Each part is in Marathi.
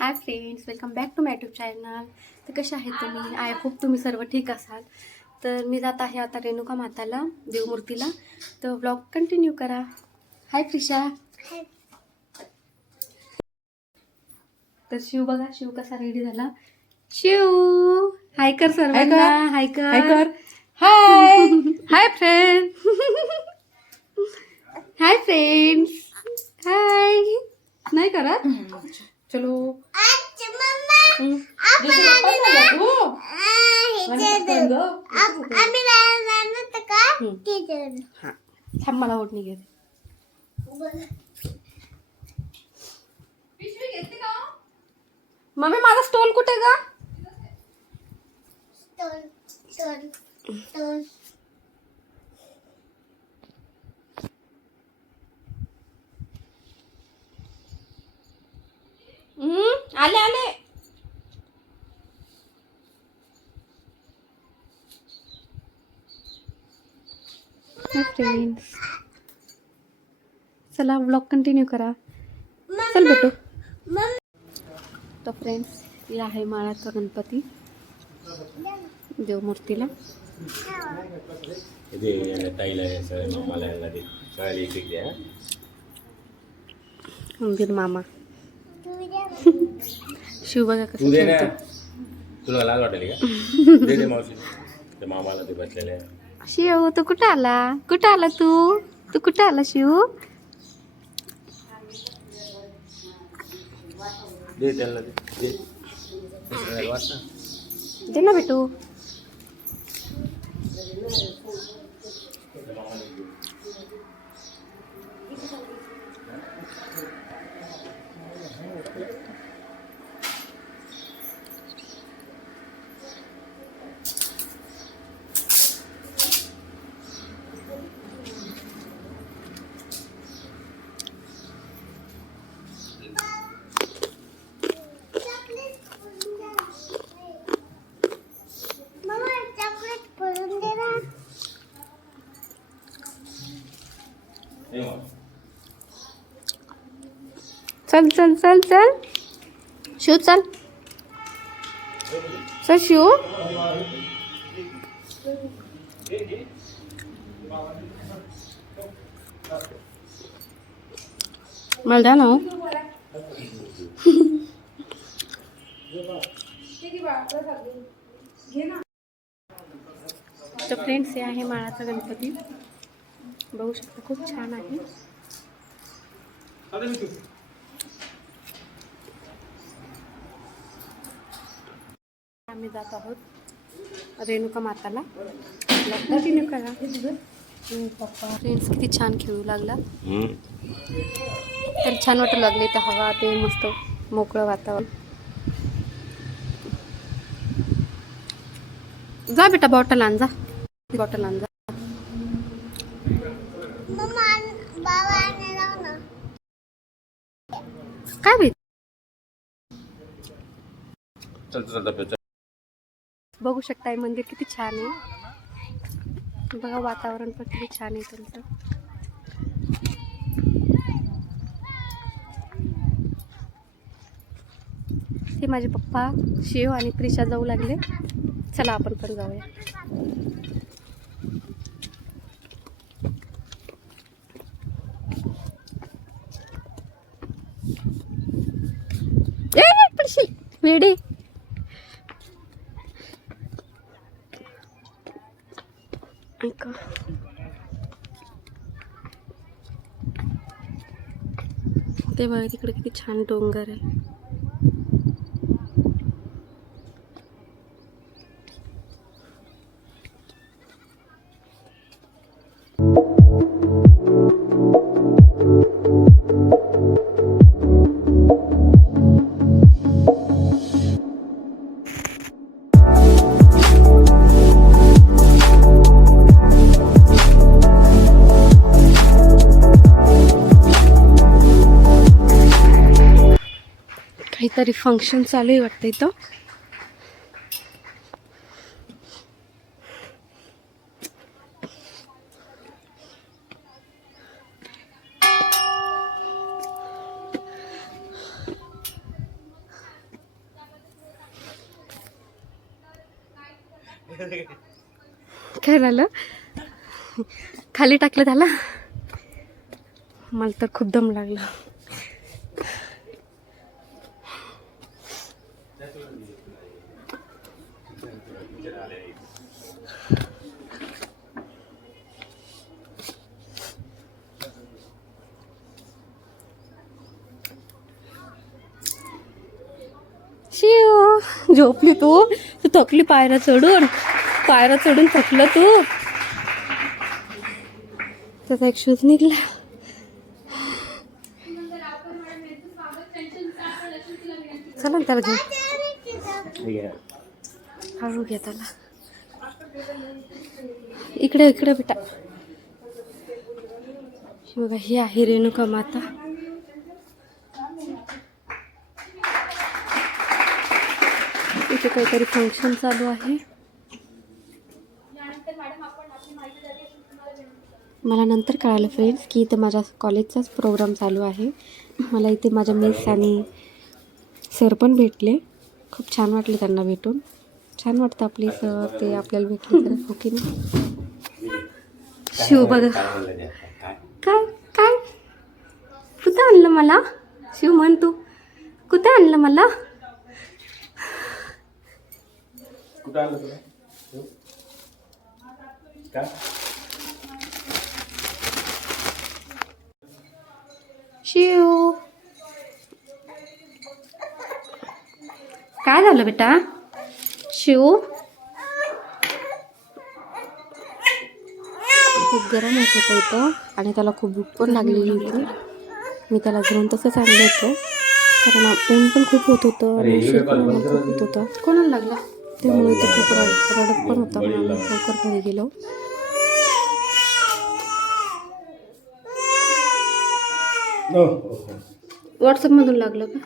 High friends, welcome back to my YouTube channel. तर कसे आहे तुम्ही? आय होप तुम्ही सर्व ठीक असाल. तर मी जात आहे आता रेणुका माताला, देवमूर्तीला. तर ब्लॉग कंटिन्यू करा. हाय प्रिशा. तर शिव बघा, शिव कसा रेडी झाला. शिव हाय कर सर्वांना. हाय कर. हाय हाय फ्रेंड. Hi friends. हाय नाही करत. चलो थांब मला ओढणी घे. मम्मी माझा स्टोल कुठे ग? आले आले. फ्रेंड्स चला ब्लॉग कंटिन्यू करा. चल भेटू. तर फ्रेंड्स हे आहे माळाचा गणपती देवमूर्तीला. मंदिर मामा शिव बघा कसं खेळतो. तुला लाज वाटेल का? दे मावशी ते मामाला ते बसलेले. शिव तू कुठं आला? कुठं आला तू कुठं आला शिव? दे त्यांना दे. दे ना भेटू. चल चल चल चल शिव चल चल शिव. मला द्या ना. तर फ्रेंड्स हे आहे माळाचा गणपती. बघू शकता खूप छान आहे. आम्ही जात आहोत रेणुका माताला. कंटिन्यू करा. फ्रेंड्स किती छान खेळू लागला. तर छान वाटू लागले. तर हवा ते मस्त मोकळं वातावरण. जा बेटा बॉटल आण जा. बॉटल आण जा. काय भेट बघू शकताय मंदिर किती छान आहे. बघा वातावरण पण किती छान आहे तुमचं. हे माझे पप्पा शिव आणि प्रिशा जाऊ लागले. चला आपण पण जाऊया. वेडे ते बघा तिकडे किती छान डोंगर आहे. काहीतरी फंक्शन चालू आहे वाटतं इथं. काय झालं? खाली टाकलं त्याला. मला तर खूप दम लागला. शिव झोपली तू थकली पायऱ्या चढून थकलं तू. त्याचा एक शूज निघला. चला ना त्याला घेऊ. हळू घ्या त्याला. इकडे बेटा. बघा ही आहे रेणुका माता. इथे काहीतरी फंक्शन चालू आहे. मला नंतर कळालं फ्रेंड्स की इथे माझ्या कॉलेजचाच प्रोग्राम चालू आहे. मला इथे माझ्या मिस आणि सर पण भेटले. खूप छान वाटले त्यांना भेटून. छान वाटतं आपली सर ते आपल्याला भेटले तर. हो की नाही? शिव बघा काय काय कुठं आणलं मला? शिव म्हण तू कुठं आणलं मला? कुठं आणलं तुला? काय? शिव काय झालं बेटा? शिव खूप गरम होत होतं इथं आणि त्याला खूप भूक पण लागलेली होती. मी त्याला घेऊन तसंच आणलं होतं कारण ऊन पण खूप होत होतं आणि उशीर पण खूप होत होता. कोणाला लागला? त्यामुळे तो खूप रडत पण होता. म्हणून आम्ही लवकर घरी गेलो. व्हॉट्सअप मधून लागलं का?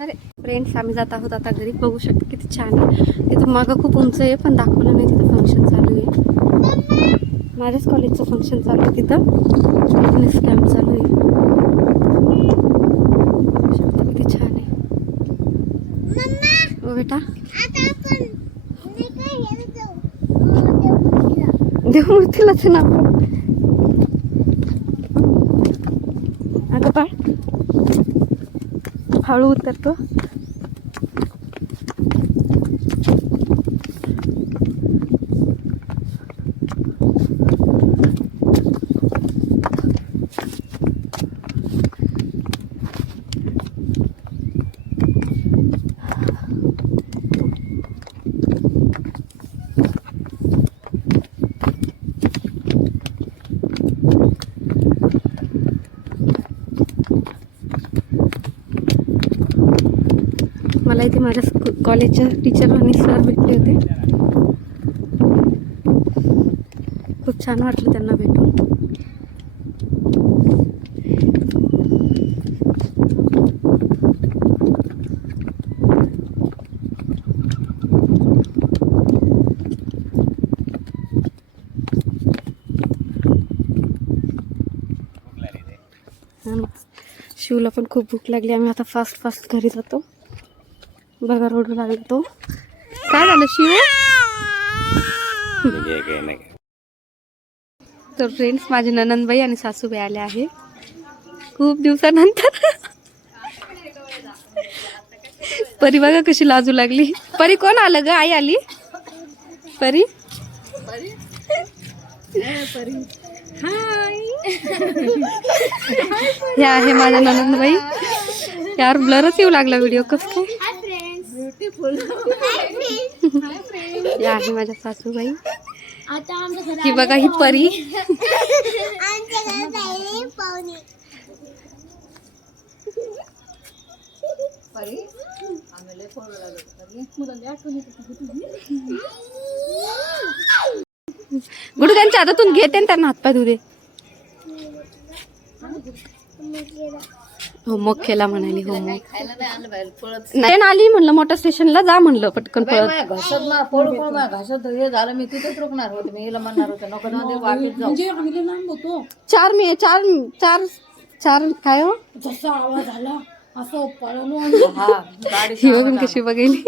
अरे फ्रेंड्स आम्ही जात आहोत आता घरी. बघू शकता किती छान आहे. तिथं मागं खूप उंच आहे पण दाखवलं नाही. तिथं फंक्शन चालू आहे. माझ्याच कॉलेजचं फंक्शन चालू आहे. तिथं फिटनेस कॅम्प चालू आहे. बघू शकता किती छान आहे. हो बेटा देवमूर्तीलाच ना आपण. अगं बाळ हळू उतरतो. मला इथे माझ्या कॉलेजच्या टीचर आणि सर भेटले होते. खूप छान वाटलं त्यांना भेटून. शिवला पण खूप भूक लागली. आम्ही आता फास्ट घरी जातो. बघा रोडू लागला तो. काय झालं शिव? तर फ्रेंड्स माझे ननंदबाई आणि सासूबाई आले आहे खूप दिवसानंतर. परी बघा कशी लाजू लागली. परी कोण आलं ग? आई आली? परी हे आहे माझ्या ननंदबाई. यार ब्लरच येऊ लागला व्हिडिओ. कस काय? या आहे माझ्या सासूबाई. ही बघा ही परी. गुडू त्यांच्या हातातून घेते आणि त्यांना हातपाय धुऊ दे. होमवर्क केला म्हणाली होमवर्क खायला नाही आणलं बाहेर पळत नाही आली म्हणलं मोठ्या स्टेशनला जा म्हणलं पटकन पळत माझ्या घासात ना पळू माझ्या घासात हे झालं मी तिथेच रुकणार होते मी हिला म्हणणार होते नको जाऊ दे वाटेत जाऊ चार काय हो जसा आवाज आला असं पळलो हा गाडी ही बघून कशी बघेली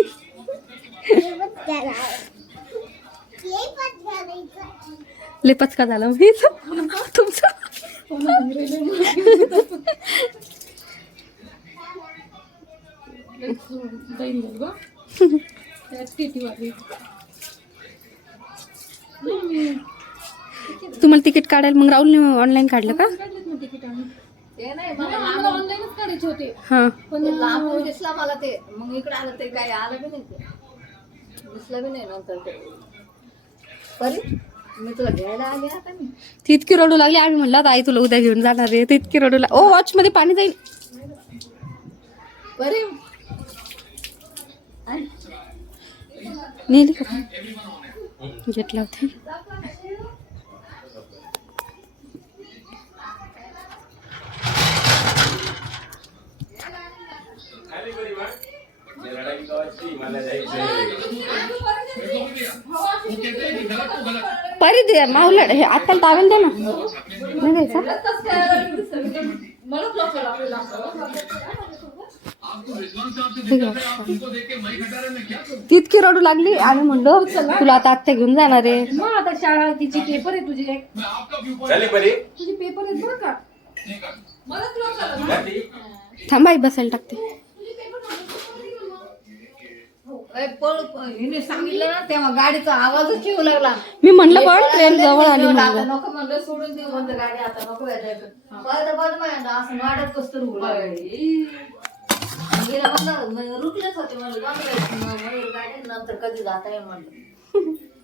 लय पचका झाला मी तुमचा तुम्हाला तिकीट काढायला मग राहुल ऑनलाईन काढलं का ते नाही मला ऑनलाईनच काढायचे होते हा पण ते लांबून दिसला मला ते मग इकडे आलं ते काय आलं बी नाही ते दिसलं बी नाही नंतर ते परी मी तुला घ्यायला आले आता मी ती इतकी रडू लागली आम्ही म्हणलं आता आई तुला उद्या घेऊन जाणार आहे ती इतकी रडू लागली ओ वॉच मध्ये पाणी जाईल परी नेली का घेतला होते परी दे माऊला हे आत्ताला तावेल दे ना नाही द्यायचा तितकी रडू लागली आम्ही म्हणलो तुला आता आत्या घेऊन जाणार आहे मग आता शाळा तिची पेपर आहे तुझी झाली परी तुझी पेपर आहेत बरं का थांबाई बसायला टाकते हिने सांगितलं ना तेव्हा गाडीचा आवाजच येऊ लागला मी म्हणलं पण ट्रेन जवळ आली आता म्हणलं नको म्हणलं सोडून देऊ म्हणलं गाडी आता नको भेटायचं बरं माझ्या असं वाटत कसं गेला म्हणलं रुकलेच होते म्हणलं गाडी नंतर कधी जाता येईल म्हणलं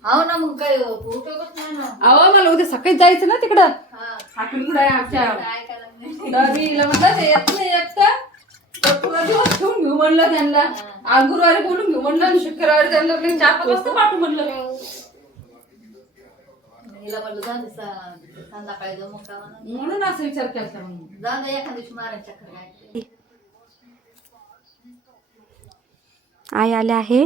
हो ना मग काय उपयोगच नाही ना अहो मला उद्या सकाळी जायचं ना तिकडं हा साखरपुडा आहे आमच्या ऐकायला नाही तर मी हिला म्हटलं ते येत नाही तर पुरा दिवस ठेवून घेऊ म्हणलं त्यांना आज गुरुवारी बोलून घेऊ म्हणलं आणि शुक्रवारी त्यांना 4-5 वाजता पाठवू म्हणलं हिला म्हणलं जा दे संध्याकाळी जाऊ मग का म्हणा म्हणून असं विचार केला जा दे एखाद्या दिवशी मारायला चक्कर काय आई आले आहे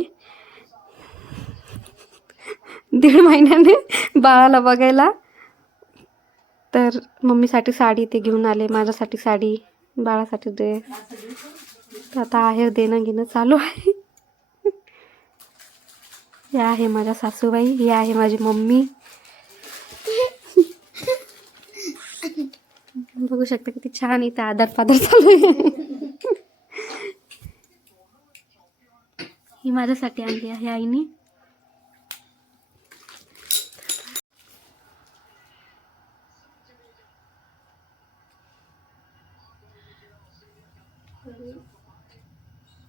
1.5 महिन्याने बाळाला बघायला तर मम्मीसाठी साडी ते घेऊन आले माझ्यासाठी साडी बाळासाठी ड्रेस आता आहे देणं घेणं चालू आहे हे आहे माझ्या सासूबाई ही आहे माझी मम्मी बघू शकता किती छान इथं आदर पादर चालू आहे ही माझ्यासाठी आणली आहे आईने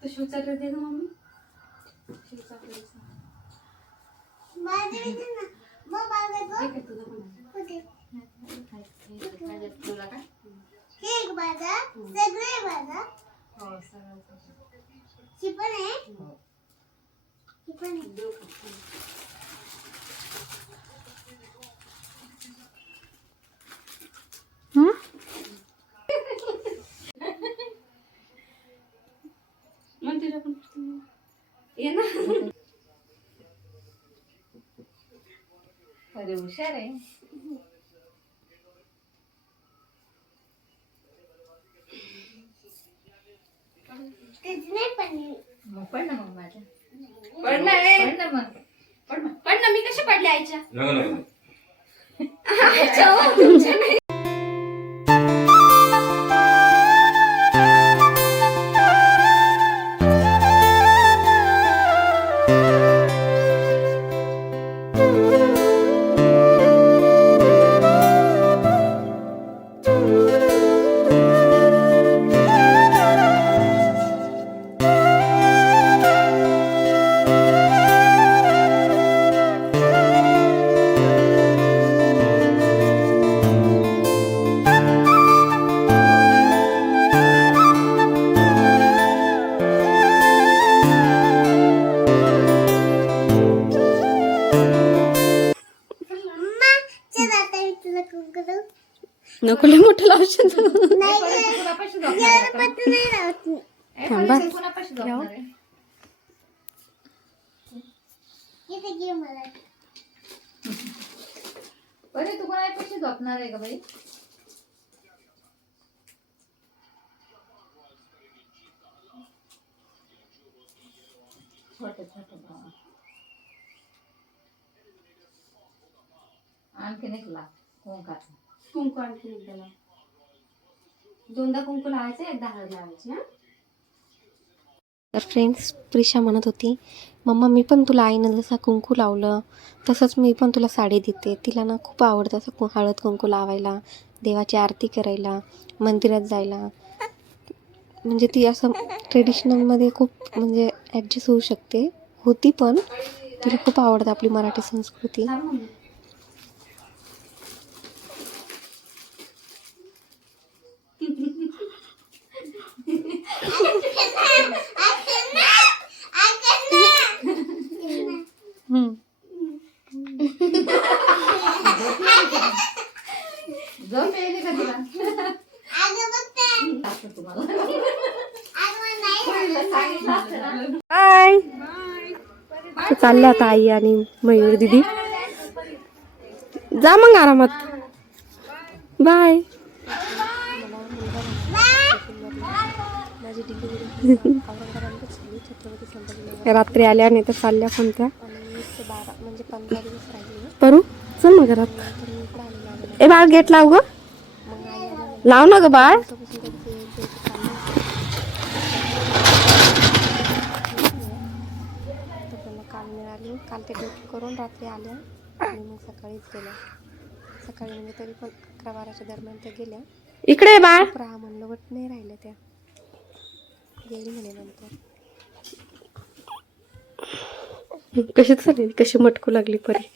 शिवचाकडे दे ना मम्मी अरे हुशार आहे मग पड ना मग माझ्या पड ना मग पण ना मी कशी पडले आईच्या नको नको नको लय मोठं लावशील तू. कुणापाशी झोपणार आहे आता? ए, थांबा. परी, कुणापाशी झोपणार आहे? परी, तू कोणापाशी झोपणार आहे का बाई? छोटे छोटे भाव. आणखीन एक लाख ओंकार. कुंकू आणखी एकदा दोनदा कुंकू लावायचे एकदा हळद लावायची ना. तर फ्रेंड्स, प्रिशा म्हणत होती, मम्मा मी पण तुला आईनं जसा कुंकू लावलं तसंच मी पण तुला साडी देते. तिला ना खूप आवडतं असं हळद कुंकू लावायला, देवाची आरती करायला, मंदिरात जायला. म्हणजे ती असं ट्रेडिशनलमध्ये खूप म्हणजे ॲडजस्ट होऊ शकते, होती पण तिला खूप आवडतं आपली मराठी संस्कृती. झोप येईल का तुला? असं तुम्हाला सांगितलं असतं ना. बाय. चालल्या आता आई आणि मयूर दीदी. जा मग आरामात. बाय. रात्री आल्या नाही तर चालल्या पण त्या. परू चल मग घरात. ए बाळ गेट लाव ग. लाव ना ग बाळ. काल मिळाली, काल ते ड्युटी करून रात्री आल्या आणि मग सकाळीच गेल्या. सकाळी म्हणजे तरी पण 11-12च्या दरम्यान त्या गेल्या. इकडे बाळ राहा म्हणलं, वट नाही राहिल्या त्या, गेली म्हणे नंतर. कशी चालेल, कशी मटकू लागली परी.